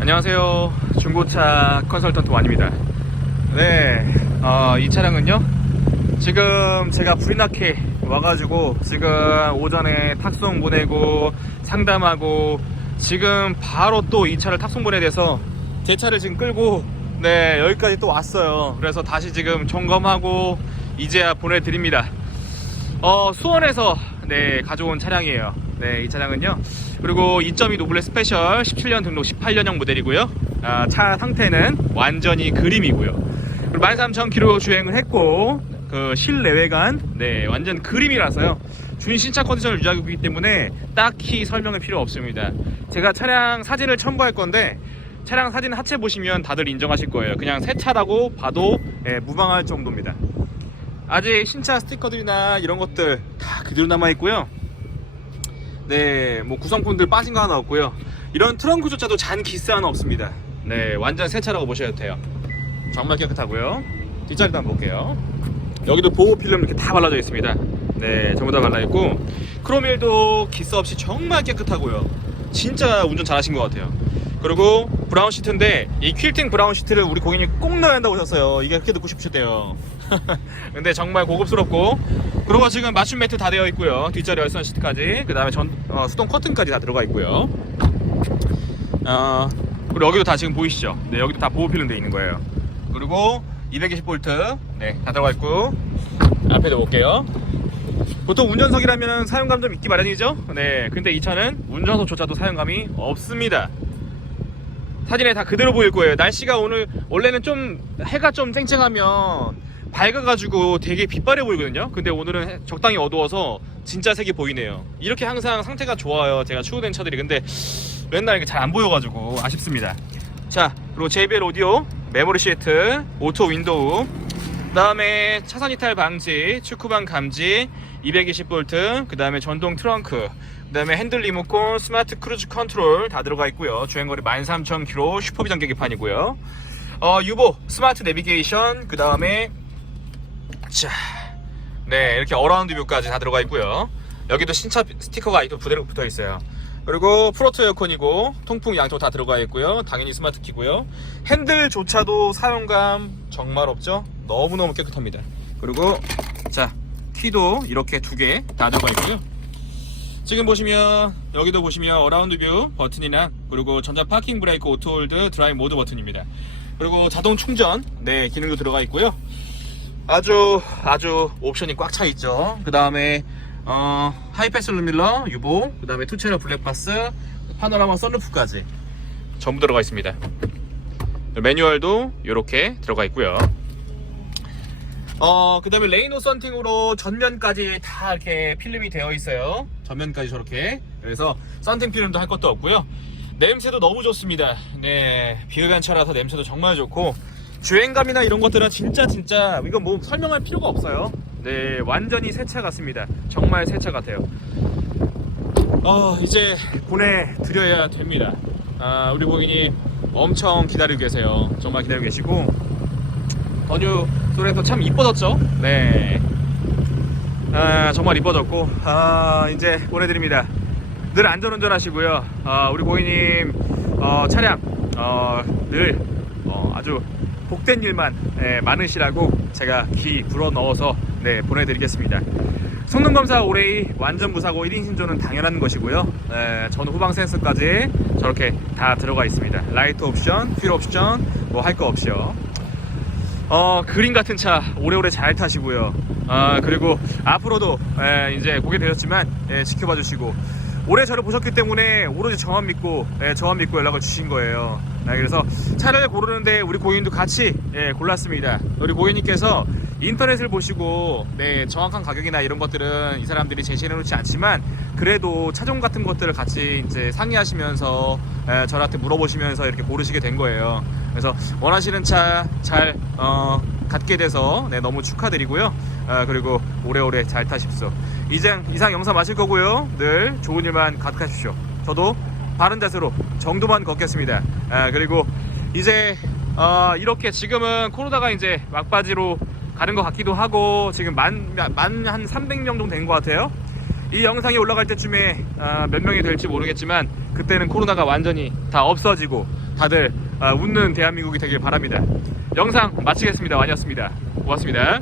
안녕하세요. 중고차 컨설턴트 완입니다. 네, 어, 이 차량은요. 지금 제가 나게 와가지고 지금 오전에 탁송 보내고 상담하고 지금 바로 또 이 차를 탁송 보내야 돼서 제 차를 지금 끌고 네 여기까지 또 왔어요. 그래서 다시 지금 점검하고 이제야 보내드립니다. 어, 수원에서 네, 가져온 차량이에요. 네, 이 차량은요. 그리고 2.2 노블레 스페셜 17년 등록 18년형 모델이고요. 아, 차 상태는 완전히 그림이고요. 그리고 13,000km 주행을 했고 그 실내외관 네, 완전 그림이라서요. 준신차 컨디션을 유지하고 있기 때문에 딱히 설명이 필요 없습니다. 제가 차량 사진을 첨부할 건데 차량 사진 하체 보시면 다들 인정하실 거예요. 그냥 새 차라고 봐도 예, 무방할 정도입니다. 아직 신차 스티커들이나 이런 것들 다 그대로 남아 있고요. 네, 뭐 구성품들 빠진 거 하나 없고요. 이런 트렁크조차도 잔 기스 하나 없습니다. 네, 완전 새 차라고 보셔도 돼요. 정말 깨끗하고요. 뒷자리도 한번 볼게요. 여기도 보호 필름 이렇게 다 발라져 있습니다. 네, 전부 다 발라 있고 크롬일도 기스 없이 정말 깨끗하고요. 진짜 운전 잘하신 것 같아요. 그리고 브라운 시트인데 이 퀼팅 브라운 시트를 우리 고객님 꼭 넣어야 한다고 하셨어요. 이게 그렇게 듣고 싶으셨대요. 근데 정말 고급스럽고 그리고 지금 맞춤 매트 다 되어 있고요. 뒷자리 열선 시트까지 그 다음에 전 어, 수동 커튼까지 다 들어가 있고요. 어, 그리고 여기도 다 지금 보이시죠? 네, 여기도 다 보호 필름 돼 있는 거예요. 그리고 220V 네, 다 들어가 있고 앞에도 볼게요. 보통 운전석이라면 사용감 좀 있기 마련이죠? 네, 근데 이 차는 운전석조차도 사용감이 없습니다. 사진에 다 그대로 보일 거예요. 날씨가 오늘 원래는 좀 해가 좀 쨍쨍하면 밝아가지고 되게 빛바래 보이거든요. 근데 오늘은 해- 적당히 어두워서 진짜 색이 보이네요. 이렇게 항상 상태가 좋아요. 제가 추후된 차들이 근데 맨날 잘 안 보여가지고 아쉽습니다. 자, 그리고 JBL 오디오, 메모리 시트, 오토 윈도우, 그 다음에 차선 이탈 방지, 축구방 감지, 220V, 그 다음에 전동 트렁크, 그 다음에 핸들 리모컨, 스마트 크루즈 컨트롤 다 들어가 있고요. 주행거리 13,000km 슈퍼비전 계기판이고요. 어, 유보 스마트 내비게이션, 그 다음에 자, 네 이렇게 어라운드 뷰까지 다 들어가 있고요. 여기도 신차 스티커가 또 부대로 붙어 있어요. 그리고 프로토 에어컨이고 통풍 양쪽 다 들어가 있고요. 당연히 스마트 키고요. 핸들조차도 사용감 정말 없죠? 너무너무 깨끗합니다. 그리고 자 키도 이렇게 두 개 다 들어가 있고요. 지금 보시면 여기도 보시면 어라운드 뷰 버튼이나 그리고 전자 파킹 브레이크 오토 홀드 드라이브 모드 버튼입니다. 그리고 자동 충전 네 기능도 들어가 있고요. 아주 아주 옵션이 꽉 차 있죠. 그 다음에 어, 하이패스 룸밀러 유보, 그 다음에 투체너 블랙박스, 파노라마 썬루프까지 전부 들어가 있습니다. 매뉴얼도 이렇게 들어가 있고요. 어, 그 다음에 레이노 썬팅으로 전면까지 다 이렇게 필름이 되어 있어요. 전면까지 저렇게. 그래서 썬팅 필름도 할 것도 없고요. 냄새도 너무 좋습니다. 네, 비흡연 차라서 냄새도 정말 좋고 주행감이나 이런 것들은 진짜 진짜 이건 뭐 설명할 필요가 없어요. 네, 완전히 새 차 같습니다. 정말 새 차 같아요. 어, 이제 보내드려야 됩니다. 아, 우리 고객님 엄청 기다리고 계세요. 정말 기다리고 계시고 더뉴 소렌토 참 이뻐졌죠? 네. 아, 정말 이뻐졌고, 아, 이제 보내드립니다. 늘 안전운전 하시고요. 아, 우리 고객님, 어, 차량, 어, 늘, 어, 아주 복된 일만 예, 많으시라고 제가 귀 불어 넣어서 네, 보내드리겠습니다. 성능검사 올해의 완전 무사고 1인 신조는 당연한 것이고요. 예, 전 후방 센서까지 저렇게 다 들어가 있습니다. 라이트 옵션, 휠 옵션, 뭐 할 거 없이요. 어, 그림 같은 차 오래오래 잘 타시고요. 아, 그리고 앞으로도 예, 이제 보게 되었지만 예, 지켜봐 주시고 올해 저를 보셨기 때문에 오로지 저만 믿고 예, 저만 믿고 연락을 주신 거예요. 네, 그래서 차를 고르는데 우리 고객님도 같이 예, 골랐습니다. 우리 고객님께서 인터넷을 보시고 네, 정확한 가격이나 이런 것들은 이 사람들이 제시해 놓지 않지만 그래도 차종 같은 것들을 같이 이제 상의하시면서 예, 저한테 물어보시면서 이렇게 고르시게 된 거예요. 그래서 원하시는 차 잘 어, 갖게 돼서 네, 너무 축하드리고요. 아, 그리고 오래오래 잘 타십시오. 이상, 이상 영상 마실 거고요. 늘 좋은 일만 가득하십시오. 저도 바른 자세로 정도만 걷겠습니다. 아, 그리고 이제 어, 이렇게 지금은 코로나가 이제 막바지로 가는 것 같기도 하고 지금 만 만 한 300명 정도 된 것 같아요. 이 영상이 올라갈 때쯤에 아, 몇 명이 될지 모르겠지만 그때는 코로나가 완전히 다 없어지고 다들 아, 웃는 대한민국이 되길 바랍니다. 영상 마치겠습니다. 완이었습니다. 고맙습니다.